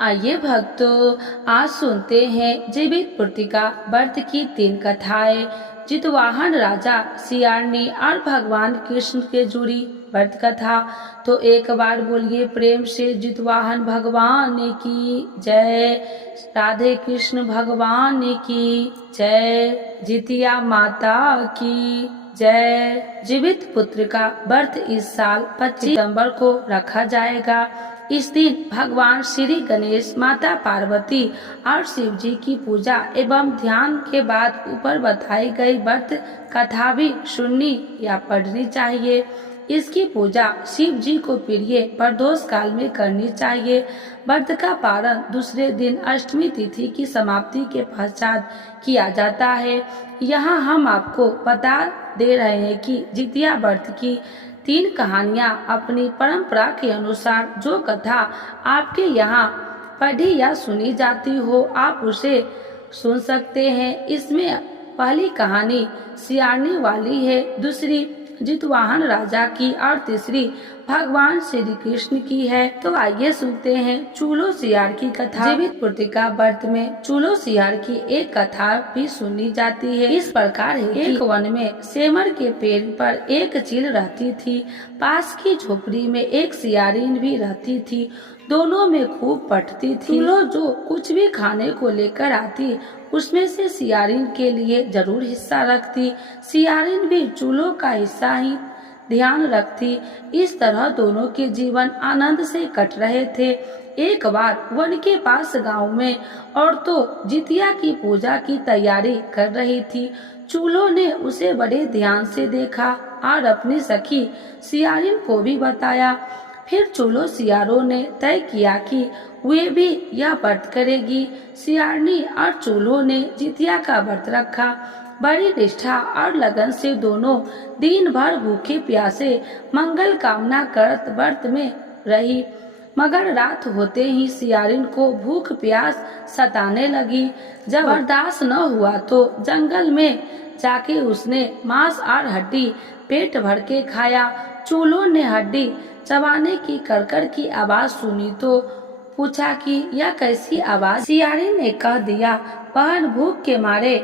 आइए भक्तों, आज सुनते हैं जीवित पुर्तिका व्रत की 3 कथाएं। जितवाहन राजा सियारनी और भगवान कृष्ण के जुड़ी व्रत कथा। तो एक बार बोलिए प्रेम से जितवाहन भगवान की जय। राधे कृष्ण भगवान की जय। जितिया माता की जय। जीवित पुत्र का व्रत इस साल 25 सितंबर को रखा जाएगा। इस दिन भगवान श्री गणेश, माता पार्वती और शिव जी की पूजा एवं ध्यान के बाद ऊपर बताई गई व्रत कथा भी सुननी या पढ़नी चाहिए। इसकी पूजा शिव जी को प्रिय प्रदोष काल में करनी चाहिए। व्रत का पारण दूसरे दिन अष्टमी तिथि की समाप्ति के पश्चात किया जाता है। यहाँ हम आपको बता दे रहे हैं कि जितिया व्रत की 3 कहानियाँ अपनी परंपरा के अनुसार जो कथा आपके यहाँ पढ़ी या सुनी जाती हो, आप उसे सुन सकते हैं। इसमें पहली कहानी सियारनी वाली है, दूसरी जितवाहन राजा की और तीसरी भगवान श्री कृष्ण की है। तो आइए सुनते हैं चूलो सियार की कथा। जीवित पुर्तिका व्रत में चूलो सियार की एक कथा भी सुनी जाती है। इस प्रकार है, एक वन में सेमर के पेड़ पर एक चील रहती थी। पास की झोपड़ी में एक सियारिन भी रहती थी। दोनों में खूब पटती थी। चूलो जो कुछ भी खाने को लेकर आती, उसमें से सियारिन के लिए जरूर हिस्सा रखती। सियारिन भी चूलो का हिस्सा ही ध्यान रखती। इस तरह दोनों के जीवन आनंद से कट रहे थे। एक बार वन के पास गांव में औरतों जितिया की पूजा की तैयारी कर रही थी। चूलो ने उसे बड़े ध्यान से देखा और अपनी सखी सियारिन को भी बताया। फिर चूलो सियारों ने तय किया कि वे भी यह व्रत करेगी। सियारनी और चूलो ने जितिया का व्रत रखा। बड़ी निष्ठा और लगन से दोनों दिन भर भूखे प्यासे मंगल कामना करत व्रत में रही। मगर रात होते ही सियारिन को भूख प्यास सताने लगी। जब बर्दाश्त न हुआ तो जंगल में जाके उसने मांस और हड्डी पेट भर के खाया। चूलो ने हड्डी चबाने की करकर की आवाज सुनी तो पूछा कि यह कैसी आवाज। सियारिन ने कह दिया, बहन भूख के मारे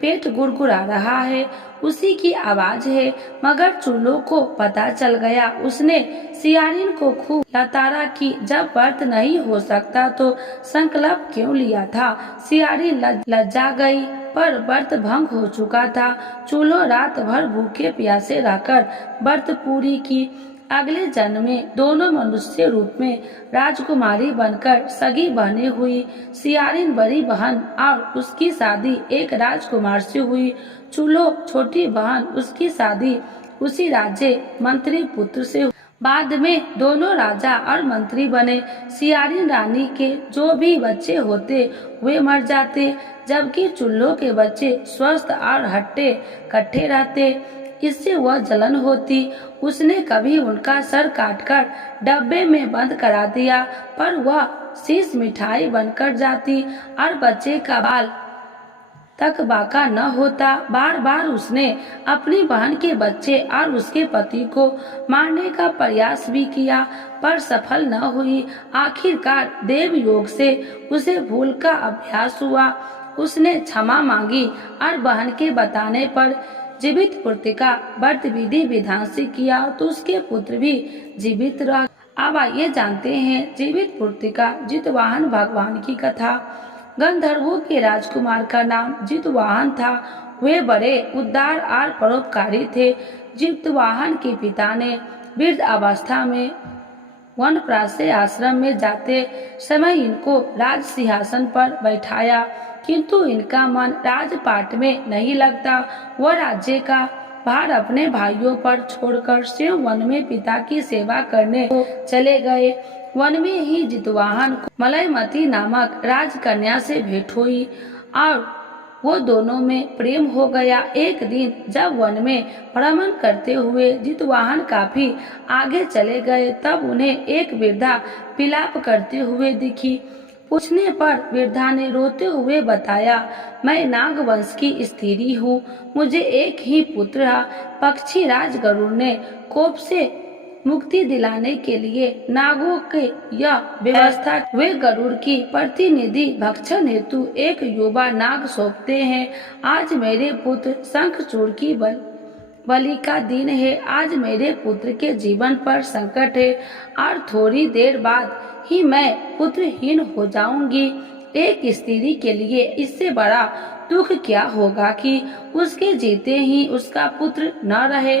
पेट गुड़गुड़ा रहा है, उसी की आवाज है। मगर चूलो को पता चल गया। उसने सियारिन को खूब लताड़ा कि जब व्रत नहीं हो सकता तो संकल्प क्यों लिया था। सियारिन लज्जा गई, पर व्रत भंग हो चुका था। चूलो रात भर भूखे प्यासे रहकर व्रत पूरी की। अगले जन्म में दोनों मनुष्य रूप में राजकुमारी बनकर सगी बहनें हुई। सियारिन बड़ी बहन और उसकी शादी एक राजकुमार से हुई। चूलो छोटी बहन, उसकी शादी उसी राज्य मंत्री पुत्र से हुई। बाद में दोनों राजा और मंत्री बने। सियारिन रानी के जो भी बच्चे होते वे मर जाते, जबकि चूल्लो के बच्चे स्वस्थ और हट्टे कट्टे रहते। इससे वह जलन होती। उसने कभी उनका सर काटकर डब्बे में बंद करा दिया, पर वह शीश मिठाई बनकर जाती और बच्चे का बाल तक बाका न होता। बार बार उसने अपनी बहन के बच्चे और उसके पति को मारने का प्रयास भी किया, पर सफल न हुई। आखिरकार देव योग से उसे भूल का अभ्यास हुआ। उसने क्षमा मांगी और बहन के बताने पर जीवित पुर्तिका व्रत विधि विधान से किया तो उसके पुत्र भी जीवित रह। अब आइए जानते हैं जीवित पुर्तिका जितवाहन भगवान की कथा। गंधर्वों के राजकुमार का नाम जितवाहन था। वे बड़े उदार और परोपकारी थे। जितवाहन के पिता ने वृद्ध अवस्था में वनप्राशय आश्रम में जाते समय इनको राज सिंहासन पर बैठाया, किंतु इनका मन राजपाट में नहीं लगता। वह राज्य का भार अपने भाइयों पर छोड़कर स्वयं वन में पिता की सेवा करने चले गए। वन में ही जितवाहन को मलयमती नामक राजकन्या से भेंट हुई और वो दोनों में प्रेम हो गया। एक दिन जब वन में भ्रमण करते हुए जितवाहन काफी आगे चले गए, तब उन्हें एक वृद्धा विलाप करते हुए दिखी। पूछने पर वृद्धा ने रोते हुए बताया, मैं नाग वंश की स्त्री हूँ। मुझे एक ही पुत्र है। पक्षी राज गरुड़ ने कोप से मुक्ति दिलाने के लिए नागों के यह व्यवस्था वे गरुड़ की प्रतिनिधि भक्षण हेतु एक युवा नाग सौंपते हैं। आज मेरे पुत्र शंखचूड़ की बलि का दिन है। आज मेरे पुत्र के जीवन पर संकट है और थोड़ी देर बाद ही मैं पुत्रहीन हो जाऊंगी। एक स्त्री के लिए इससे बड़ा दुख क्या होगा कि उसके जीते ही उसका पुत्र न रहे।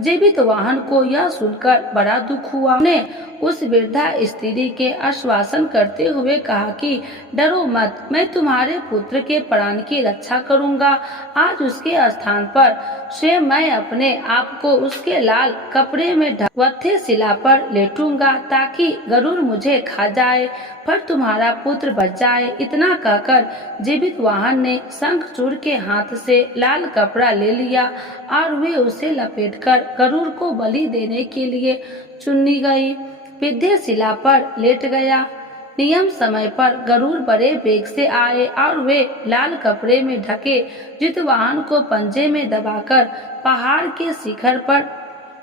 जीवित वाहन को यह सुनकर बड़ा दुख हुआ। उन्हें उस वृद्धा स्त्री के आश्वासन करते हुए कहा कि डरो मत, मैं तुम्हारे पुत्र के प्राण की रक्षा करूंगा। आज उसके स्थान पर स्वयं मैं अपने आप को उसके लाल कपड़े में ढक शिला पर लेटूंगा ताकि गरुड़ मुझे खा जाए पर तुम्हारा पुत्र बच जाए। इतना कहकर जीवित वाहन ने शंखचूड़ के हाथ से लाल कपड़ा ले लिया और वे उसे लपेटकर गरुड़ को बलि देने के लिए चुनी गई विद्या शिला पर लेट गया। नियम समय पर गरुड़ बड़े वेग से आए और वे लाल कपड़े में ढके जितवाहन को पंजे में दबाकर पहाड़ के शिखर पर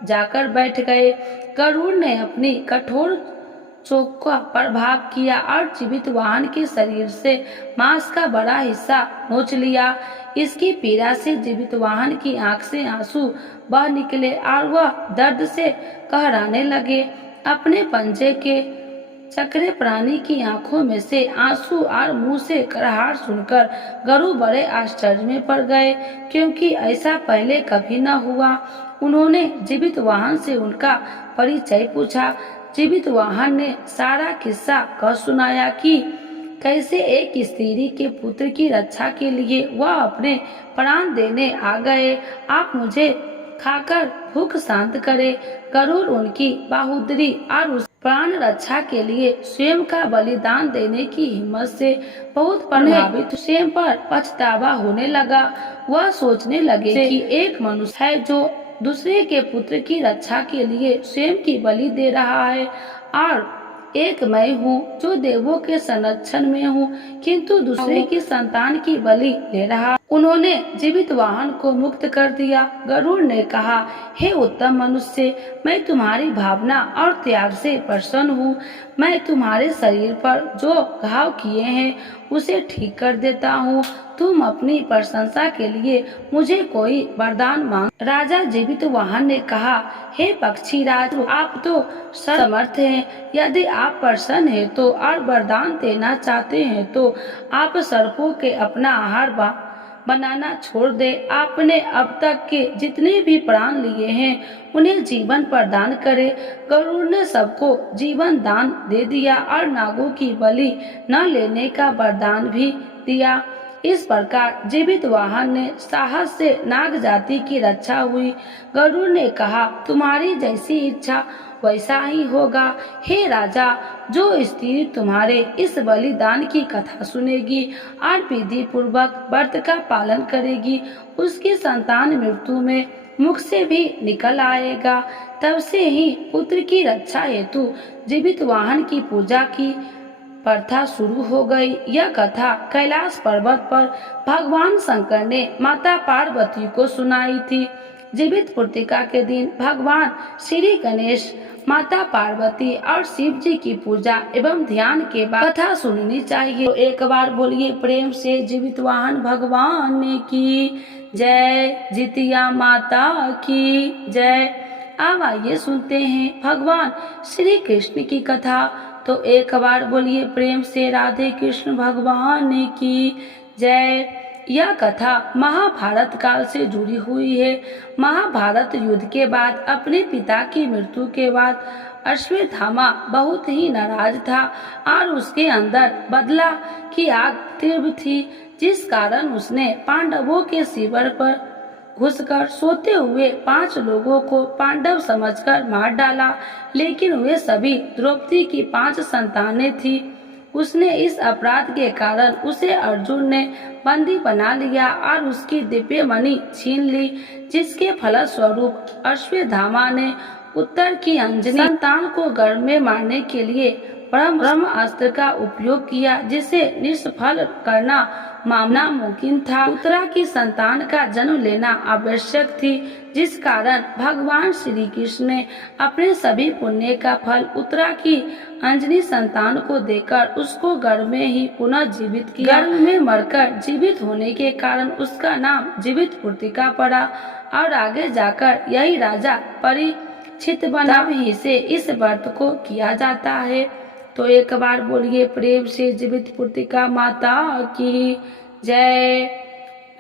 जाकर बैठ गए। गरुड़ ने अपनी कठोर चोक का प्रभाव किया और जीवित वाहन के शरीर से मांस का बड़ा हिस्सा नोच लिया। इसकी पीड़ा से जीवित वाहन की आंख से आंसू बह निकले और वह दर्द से कहराने लगे। अपने पंजे के चक्रे प्राणी की आंखों में से आंसू और मुंह से कराहट सुनकर गरुड़ बड़े आश्चर्य में पड़ गए, क्योंकि ऐसा पहले कभी न हुआ। उन्होंने जीवित वाहन से उनका परिचय पूछा। जीवित वाहन ने सारा किस्सा कह सुनाया कि कैसे एक स्त्री के पुत्र की रक्षा के लिए वह अपने प्राण देने आ गए। आप मुझे खाकर भूख शांत करे। गरुड़ उनकी बहादुरी और उस प्राण रक्षा के लिए स्वयं का बलिदान देने की हिम्मत से बहुत प्रभावित, स्वयं पर पछतावा होने लगा। वह सोचने लगे कि एक मनुष्य है जो दूसरे के पुत्र की रक्षा के लिए स्वयं की बलि दे रहा है और एक मैं हूँ जो देवों के संरक्षण में हूँ किंतु दूसरे की संतान की बलि ले रहा। उन्होंने जीवित वाहन को मुक्त कर दिया। गरुड़ ने कहा, हे उत्तम मनुष्य, मैं तुम्हारी भावना और त्याग से प्रसन्न हूँ। मैं तुम्हारे शरीर पर जो घाव किए हैं उसे ठीक कर देता हूँ। तुम अपनी प्रशंसा के लिए मुझे कोई वरदान मांग। राजा जीवित वाहन ने कहा, हे पक्षीराज, आप तो समर्थ हैं। यदि आप प्रसन्न हैं तो और वरदान देना चाहते हैं तो आप सर्पों के अपना आहार बनाना छोड़ दे। आपने अब तक के जितने भी प्राण लिए हैं उन्हें जीवन प्रदान करे। गरुड़ ने सबको जीवन दान दे दिया और नागों की बलि न लेने का वरदान भी दिया। इस प्रकार जीवित वाहन ने साहस से नाग जाति की रक्षा हुई। गरुड़ ने कहा, तुम्हारी जैसी इच्छा वैसा ही होगा। हे राजा, जो स्त्री तुम्हारे इस बलिदान की कथा सुनेगी और विधि पूर्वक व्रत का पालन करेगी उसकी संतान मृत्यु में मुख से भी निकल आएगा। तब से ही पुत्र की रक्षा हेतु जीवित वाहन की पूजा की प्रथा शुरू हो गई। यह कथा कैलाश पर्वत पर भगवान शंकर ने माता पार्वती को सुनाई थी। जीवित पूर्तिका के दिन भगवान श्री गणेश, माता पार्वती और शिव जी की पूजा एवं ध्यान के बाद कथा सुननी चाहिए। तो एक बार बोलिए प्रेम से जीवित वाहन भगवान की जय, जितिया माता की जय। अब आइए सुनते हैं भगवान श्री कृष्ण की कथा। तो एक बार बोलिए प्रेम से राधे कृष्ण भगवान की जय। यह कथा महाभारत काल से जुड़ी हुई है। महाभारत युद्ध के बाद अपने पिता की मृत्यु के बाद अश्वत्थामा बहुत ही नाराज था और उसके अंदर बदला की आग तीव्र थी, जिस कारण उसने पांडवों के शिविर पर घुसकर सोते हुए 5 लोगों को पांडव समझकर मार डाला। लेकिन वे सभी द्रौपदी की 5 संतानें थी। उसने इस अपराध के कारण उसे अर्जुन ने बंदी बना लिया और उसकी दिव्य मणि छीन ली, जिसके फलस्वरूप अश्वत्थामा ने उत्तर की अंजनी संतान को गर्भ में मारने के लिए ब्रह्म अस्त्र का उपयोग किया, जिसे निष्फल करना मामला मुमकिन था। उत्तरा की संतान का जन्म लेना आवश्यक थी, जिस कारण भगवान श्री कृष्ण ने अपने सभी पुण्य का फल उत्तरा की अंजनी संतान को देकर उसको गर्भ में ही पुनः जीवित किया। गर्भ में मरकर जीवित होने के कारण उसका नाम जीवित पुत्रिका पड़ा और आगे जाकर यही राजा परीक्षित बना। तब ही से इस व्रत को किया जाता है। तो एक बार बोलिए प्रेम से जीवित पुत्रिका माता की जय,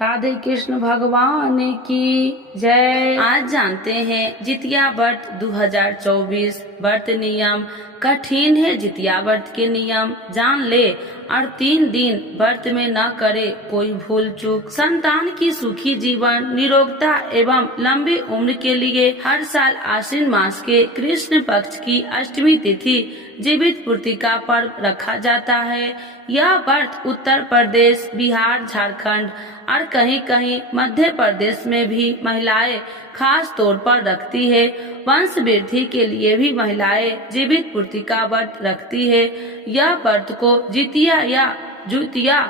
राधे कृष्ण भगवान की जय। आज जानते हैं जितिया व्रत 2024 व्रत नियम। कठिन है जितिया व्रत के नियम, जान ले और 3 दिन व्रत में न करे कोई भूल चूक। संतान की सुखी जीवन, निरोगता एवं लंबी उम्र के लिए हर साल आश्विन मास के कृष्ण पक्ष की अष्टमी तिथि जीवित पुत्रिका पर्व रखा जाता है। यह व्रत उत्तर प्रदेश, बिहार, झारखंड और कहीं कहीं मध्य प्रदेश में भी महिलाएं खास तौर पर रखती है। वंश वृद्धि के लिए भी महिलाएं जीवित पुत्रिका व्रत रखती है। यह व्रत को जितिया या जुतिया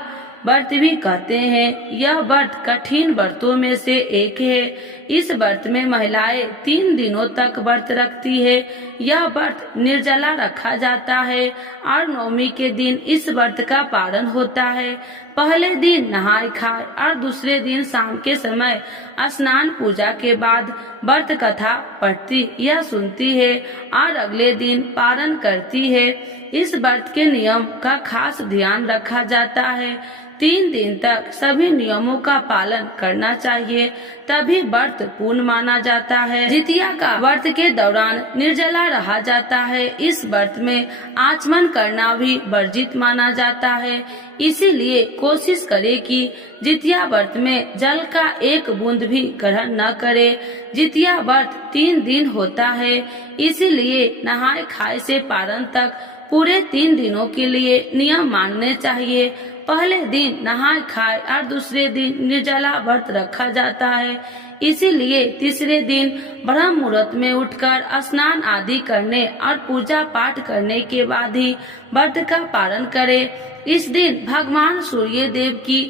व्रत भी कहते हैं। यह व्रत कठिन व्रतों में से एक है। इस व्रत में महिलाएं 3 दिनों तक व्रत रखती है। यह व्रत निर्जला रखा जाता है और नवमी के दिन इस व्रत का पारण होता है। पहले दिन नहाय खाए और दूसरे दिन शाम के समय स्नान पूजा के बाद व्रत कथा पढ़ती या सुनती है और अगले दिन पारण करती है। इस व्रत के नियम का खास ध्यान रखा जाता है। 3 दिन तक सभी नियमों का पालन करना चाहिए, तभी व्रत पूर्ण माना जाता है। जितिया का व्रत के दौरान निर्जला रहा जाता है। इस व्रत में आचमन करना भी वर्जित माना जाता है। इसीलिए कोशिश करे कि जितिया व्रत में जल का एक बूंद भी ग्रहण न करे। जितिया व्रत 3 दिन होता है, इसीलिए नहाय खाए से पारण तक पूरे 3 दिनों के लिए नियम मानने चाहिए। पहले दिन नहाय खाए और दूसरे दिन निर्जला व्रत रखा जाता है। इसीलिए तीसरे दिन ब्रह्म मुहूर्त में उठकर स्नान आदि करने और पूजा पाठ करने के बाद ही व्रत का पारण करें। इस दिन भगवान सूर्य देव की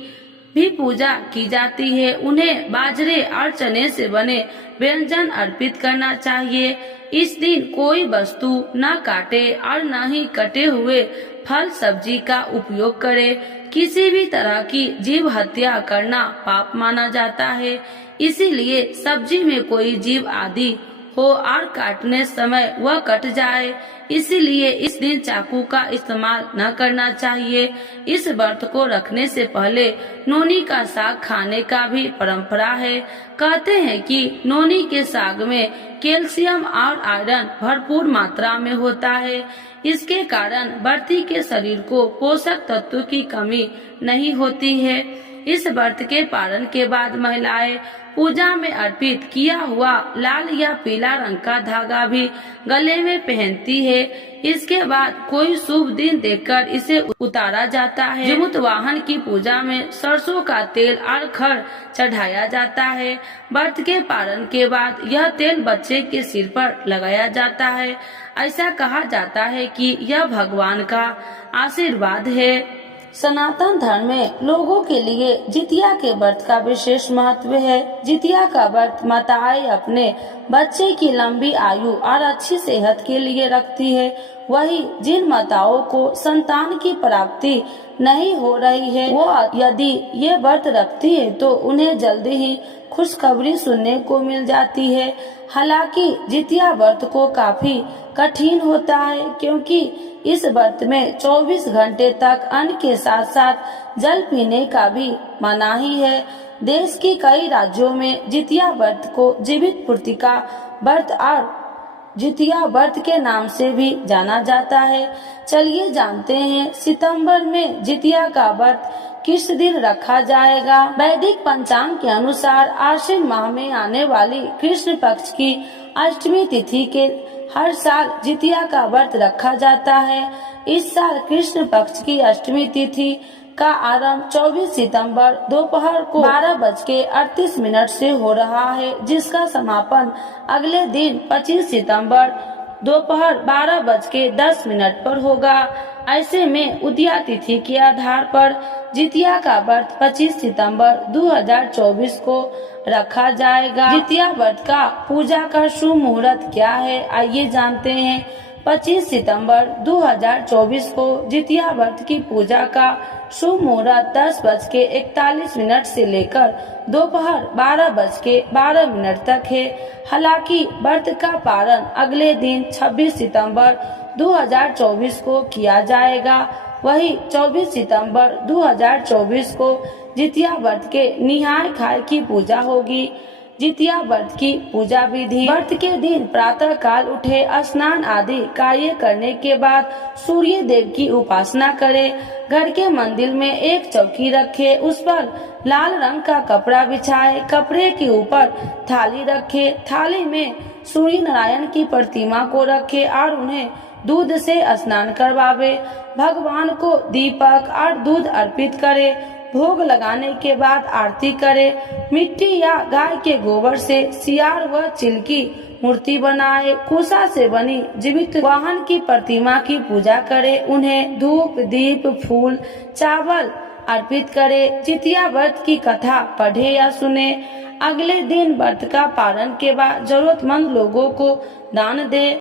भी पूजा की जाती है। उन्हें बाजरे और चने से बने व्यंजन अर्पित करना चाहिए। इस दिन कोई वस्तु न काटे और न ही कटे हुए फल सब्जी का उपयोग करे। किसी भी तरह की जीव हत्या करना पाप माना जाता है। इसीलिए सब्जी में कोई जीव आदि हो और काटने समय वह कट जाए, इसीलिए इस दिन चाकू का इस्तेमाल न करना चाहिए। इस व्रत को रखने से पहले नोनी का साग खाने का भी परंपरा है। कहते हैं कि नोनी के साग में कैल्शियम और आयरन भरपूर मात्रा में होता है। इसके कारण व्रती के शरीर को पोषक तत्वों की कमी नहीं होती है। इस व्रत के पारण के बाद महिलाएं पूजा में अर्पित किया हुआ लाल या पीला रंग का धागा भी गले में पहनती है। इसके बाद कोई शुभ दिन देखकर इसे उतारा जाता है। जमुत वाहन की पूजा में सरसों का तेल और खड़ चढ़ाया जाता है। व्रत के पारण के बाद यह तेल बच्चे के सिर पर लगाया जाता है। ऐसा कहा जाता है कि यह भगवान का आशीर्वाद है। सनातन धर्म में लोगों के लिए जितिया के व्रत का विशेष महत्व है। जितिया का व्रत माताएं अपने बच्चे की लंबी आयु और अच्छी सेहत के लिए रखती है। वही जिन माताओं को संतान की प्राप्ति नहीं हो रही है, वो यदि ये व्रत रखती है तो उन्हें जल्दी ही खुशखबरी सुनने को मिल जाती है। हालांकि जितिया व्रत को काफी कठिन होता है, क्योंकि इस व्रत में 24 घंटे तक अन्न के साथ साथ जल पीने का भी मनाही है। देश के कई राज्यों में जितिया व्रत को जीवित पुत्रिका व्रत और जितिया व्रत के नाम से भी जाना जाता है। चलिए जानते हैं सितंबर में जितिया का व्रत किस दिन रखा जाएगा। वैदिक पंचांग के अनुसार आश्विन माह में आने वाली कृष्ण पक्ष की अष्टमी तिथि के हर साल जितिया का व्रत रखा जाता है। इस साल कृष्ण पक्ष की अष्टमी तिथि का आरंभ 24 सितंबर दोपहर को 12:38 से हो रहा है, जिसका समापन अगले दिन 25 सितंबर दोपहर 12:10 पर होगा। ऐसे में उदया तिथि के आधार पर जितिया का व्रत 25 सितंबर 2024 को रखा जाएगा। जितिया व्रत का पूजा का शुभ मुहूर्त क्या है, आइए जानते हैं। 25 सितंबर 2024 को जितिया व्रत की पूजा का शुभ मुहूर्त 10:41 से लेकर दोपहर 12:12 तक है। हालांकि व्रत का पारण अगले दिन 26 सितंबर 2024 को किया जाएगा। वही 24 सितंबर 2024 को जितिया व्रत के निहाय खाय की पूजा होगी। जितिया व्रत की पूजा विधि। व्रत के दिन प्रातः काल उठे, स्नान आदि कार्य करने के बाद सूर्य देव की उपासना करें। घर के मंदिर में एक चौकी रखे, उस पर लाल रंग का कपड़ा बिछाए, कपड़े के ऊपर थाली रखे, थाली में सूर्य नारायण की प्रतिमा को रखे और उन्हें दूध से स्नान करवावे। भगवान को दीपक और दूध अर्पित करे। भोग लगाने के बाद आरती करे। मिट्टी या गाय के गोबर से सियार व चिल की मूर्ति बनाए। कुशा से बनी जीवित वाहन की प्रतिमा की पूजा करे। उन्हें धूप, दीप, फूल, चावल अर्पित करे। जितिया व्रत की कथा पढ़े या सुने। अगले दिन व्रत का पारण के बाद जरूरतमंद लोगों को दान दे।